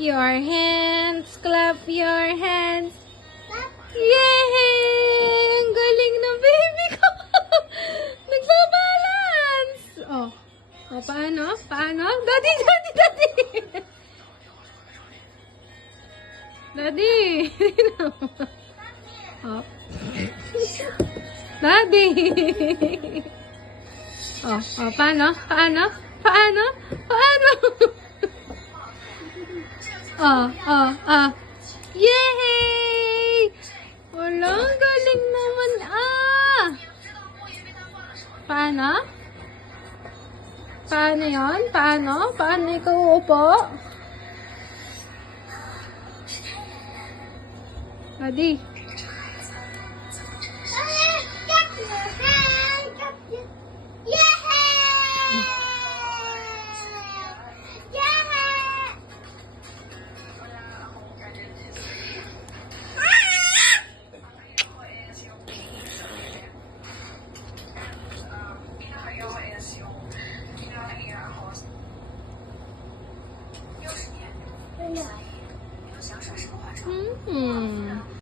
your hands. Clap your hands. Yay! Ang galing ng baby ko. Nagbabalance. Oh. Oh, paano? Paano? Daddy, daddy, daddy. Daddy. Oh. Daddy. Oh, oh, paano? Paano? Paano? Paano? Oh, oh, oh. Yay! Wala, galing naman. Ah! Paano? Paano yun? Paano? Paano ikaw upo? Daddy.